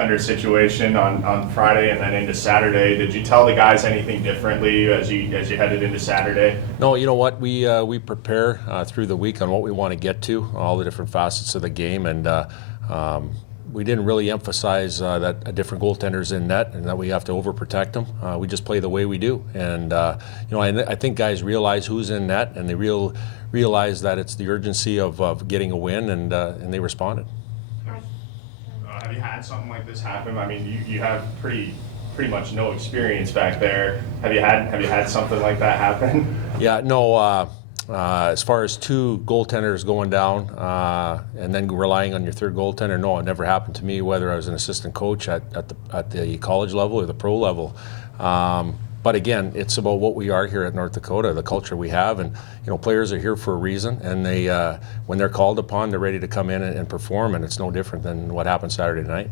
goaltender situation on Friday and then into Saturday. Did you tell the guys anything differently as you headed into Saturday? No, you know what? We prepare through the week on what we want to get to, all the different facets of the game, and we didn't really emphasize that a different goaltender's in net and that we have to overprotect them. We just play the way we do, and I think guys realize who's in net, and they realize that it's the urgency of getting a win, and they responded. Have you had something like this happen? I mean, you have pretty much no experience back there. Have you had something like that happen? Yeah, no. As far as two goaltenders going down and then relying on your third goaltender, no, it never happened to me, whether I was an assistant coach at the college level or the pro level. But again, it's about what we are here at North Dakota, the culture we have, and players are here for a reason, and they when they're called upon, they're ready to come in and perform, and it's no different than what happened Saturday night.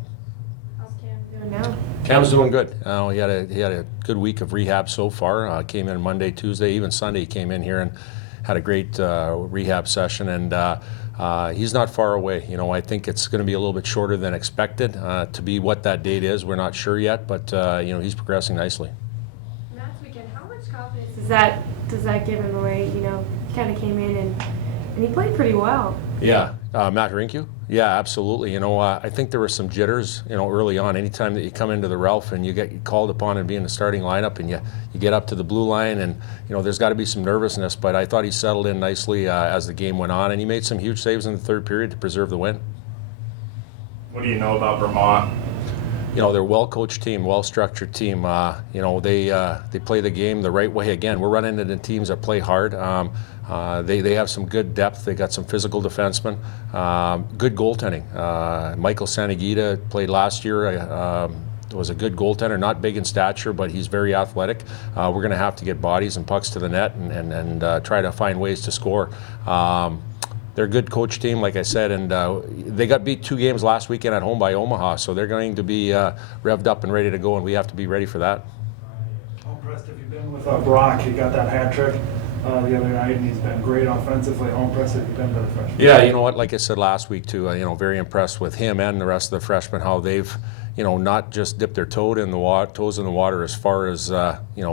How's Cam doing now? Cam's doing good. He had a good week of rehab so far. Came in Monday, Tuesday, even Sunday. He came in here and had a great rehab session, and he's not far away. I think it's going to be a little bit shorter than expected. To be what that date is, we're not sure yet, but he's progressing nicely. Last weekend, how much confidence does that give him away? He kind of came in and he played pretty well. Yeah, Matt Hrinkyu? Yeah, absolutely. I think there were some jitters, early on. Anytime that you come into the Ralph and you get called upon and be in the starting lineup and you get up to the blue line and, there's got to be some nervousness. But I thought he settled in nicely as the game went on, and he made some huge saves in the third period to preserve the win. What do you know about Vermont? They're a well-coached team, well-structured team. They play the game the right way. Again, we're running into teams that play hard. They have some good depth. They got some physical defensemen. Good goaltending. Michael Sanagita played last year. Was a good goaltender, not big in stature, but he's very athletic. We're going to have to get bodies and pucks to the net and try to find ways to score. They're a good coach team, like I said, and they got beat 2 games last weekend at home by Omaha, so they're going to be revved up and ready to go, and we have to be ready for that. How impressed have you been with Brock? He got that hat trick the other night, and he's been great offensively. How impressed have you been by the freshman? Yeah, you know what? Like I said last week too, very impressed with him and the rest of the freshmen, how they've not just dipped their toes in the water as far as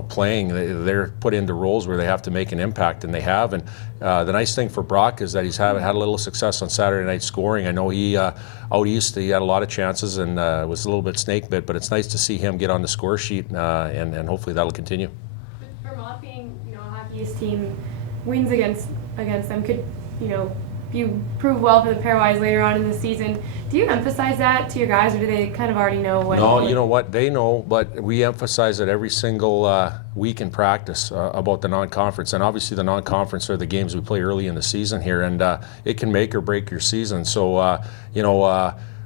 playing. They're put into roles where they have to make an impact, and they have. And the nice thing for Brock is that he's had a little success on Saturday night scoring. I know he out east he had a lot of chances and was a little bit snake bit, but it's nice to see him get on the score sheet, and hopefully that'll continue. With Vermont being a Hockey East team, wins against them could if you prove well for the pairwise later on in the season, do you emphasize that to your guys, or do they kind of already know what? No, you know what? They know, but we emphasize it every single week in practice about the non-conference. And obviously the non-conference are the games we play early in the season here, and it can make or break your season. So,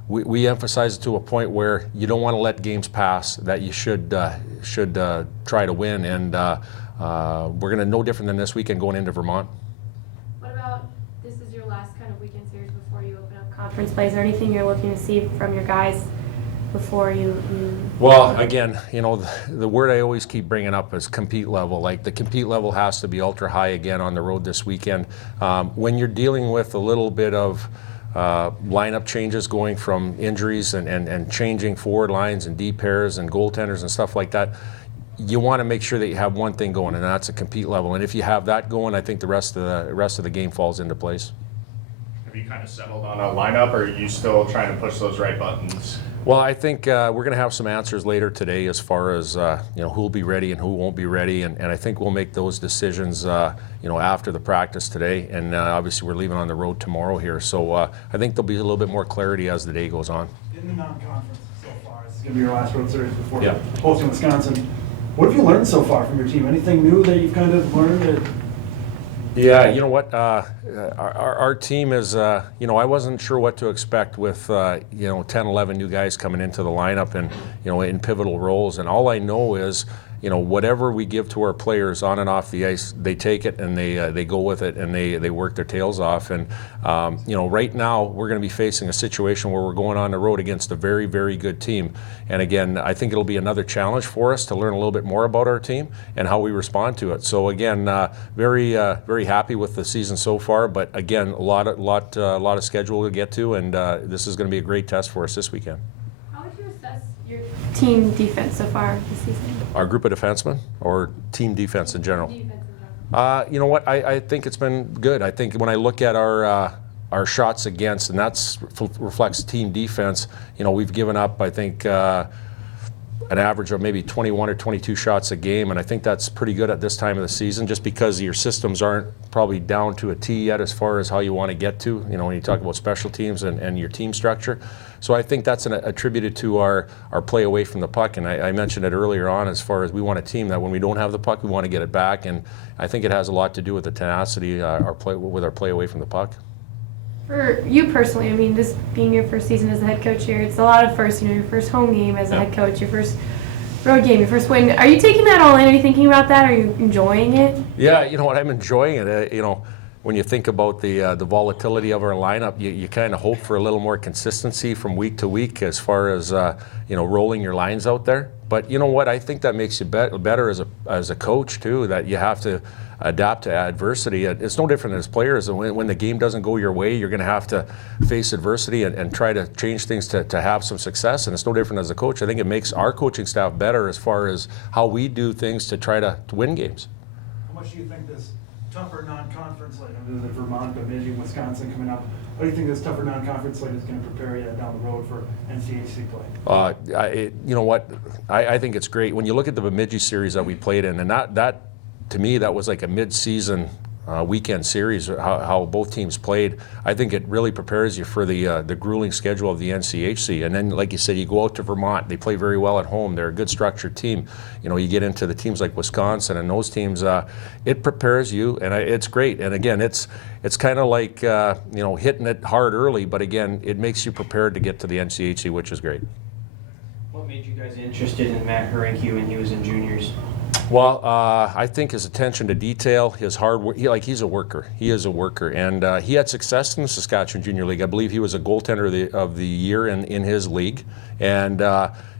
we emphasize it to a point where you don't want to let games pass that you should try to win. And we're going to no different than this weekend going into Vermont. What about this is your last kind of weekend series before you open up conference play? Is there anything you're looking to see from your guys before you? Well, again, the word I always keep bringing up is compete level. Like the compete level has to be ultra high again on the road this weekend. When you're dealing with a little bit of lineup changes going from injuries and changing forward lines and D pairs and goaltenders and stuff like that, you want to make sure that you have one thing going, and that's a compete level. And if you have that going, I think the rest of the game falls into place. Have you kind of settled on a lineup, or are you still trying to push those right buttons? Well, I think we're going to have some answers later today as far as who will be ready and who won't be ready, and I think we'll make those decisions after the practice today. And obviously we're leaving on the road tomorrow here, so I think there'll be a little bit more clarity as the day goes on. In the non-conference so far, this is going to be your last road series before Yeah. hosting Wisconsin. What have you learned so far from your team? Anything new that you've kind of learned? Yeah, you know what? Our team is, I wasn't sure what to expect with, 10, 11 new guys coming into the lineup and, in pivotal roles. And all I know is, whatever we give to our players on and off the ice, they take it and they go with it and they work their tails off. And, right now we're going to be facing a situation where we're going on the road against a very, very good team. And again, I think it'll be another challenge for us to learn a little bit more about our team and how we respond to it. So again, very, very happy with the season so far. But again, a lot of schedule to get to, and this is going to be a great test for us this weekend. How would you assess team defense so far this season? Our group of defensemen or team defense in general? Defense in general. You know what? I think it's been good. I think when I look at our shots against, and that reflects team defense, you know, we've given up, I think, an average of maybe 21 or 22 shots a game, and I think that's pretty good at this time of the season, just because your systems aren't probably down to a T yet as far as how you want to get to, you know, when you talk about special teams and your team structure. So I think that's attributed to our play away from the puck, and I mentioned it earlier on as far as we want a team that when we don't have the puck, we want to get it back, and I think it has a lot to do with the tenacity with our play away from the puck. For you personally, I mean, this being your first season as a head coach here, it's a lot of firsts, you know, your first home game as a head coach, your first road game, your first win. Are you taking that all in? Are you thinking about that? Are you enjoying it? Yeah, you know what, I'm enjoying it. You know, when you think about the volatility of our lineup, you kind of hope for a little more consistency from week to week as far as, you know, rolling your lines out there. But you know what, I think that makes you better as a coach too, that you have to adapt to adversity. It's no different as players. When the game doesn't go your way, you're going to have to face adversity and try to change things to have some success. And it's no different as a coach. I think it makes our coaching staff better as far as how we do things to try to win games. How much do you think this tougher non-conference slate, I mean, the Vermont, Bemidji, Wisconsin coming up, how do you think this tougher non-conference slate is going to prepare you down the road for NCHC play? You know what, I think it's great. When you look at the Bemidji series that we played in, and that to me, that was like a mid-season weekend series, how both teams played. I think it really prepares you for the grueling schedule of the NCHC. And then, like you said, you go out to Vermont. They play very well at home. They're a good structured team. You know, you get into the teams like Wisconsin and those teams. It prepares you, and it's great. And again, it's kind of like you know, hitting it hard early. But again, it makes you prepared to get to the NCHC, which is great. What made you guys interested in Matt Harincke when he was in juniors? Well, I think his attention to detail, his hard work, he's a worker. He is a worker, and he had success in the Saskatchewan Junior League. I believe he was a goaltender of the year in his league. And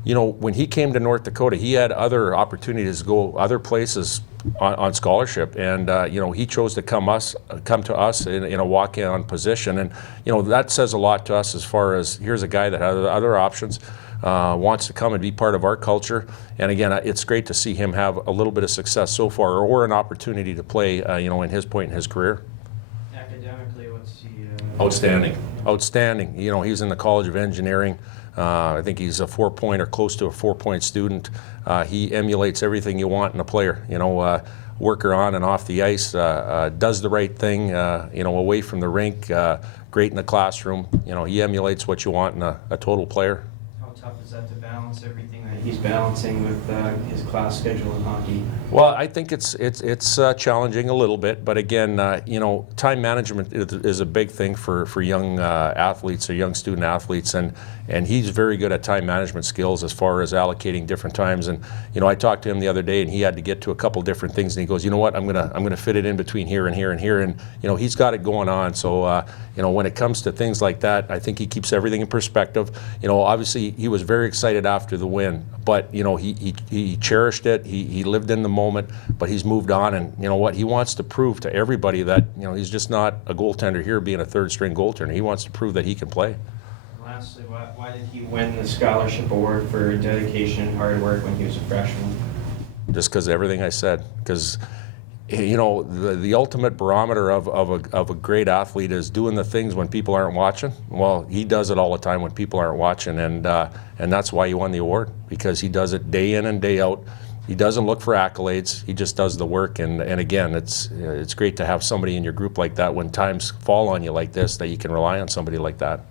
you know, when he came to North Dakota, he had other opportunities to go other places on scholarship, and you know, he chose to come to us in a walk-in position, and you know, that says a lot to us as far as here's a guy that had other options. Wants to come and be part of our culture. And again, it's great to see him have a little bit of success so far, or an opportunity to play, you know, in his point in his career. Academically, what's he? Outstanding. Outstanding. You know, he's in the College of Engineering. I think he's a 4-point or close to a 4-point student. He emulates everything you want in a player. You know, worker on and off the ice, does the right thing, you know, away from the rink, great in the classroom. You know, he emulates what you want in a total player. Tough is that to balance everything that he's balancing with his class schedule in hockey? Well, I think it's challenging a little bit, but again, you know, time management is a big thing for young athletes or young student athletes, and he's very good at time management skills as far as allocating different times. And you know, I talked to him the other day, and he had to get to a couple different things, and he goes, you know what, I'm gonna fit it in between here and here and here, and you know, he's got it going on. So you know, when it comes to things like that, I think he keeps everything in perspective. You know, obviously he was very excited after the win, but you know, he cherished it. He lived in the moment, but he's moved on, and you know what, he wants to prove to everybody that, you know, he's just not a goaltender here being a third-string goaltender. He wants to prove that he can play. Lastly, why did he win the scholarship award for dedication and hard work when he was a freshman? Just because of everything I said. Because, you know, the ultimate barometer of a great athlete is doing the things when people aren't watching. Well, he does it all the time when people aren't watching, and that's why he won the award, because he does it day in and day out. He doesn't look for accolades. He just does the work, and again, it's great to have somebody in your group like that when times fall on you like this, that you can rely on somebody like that.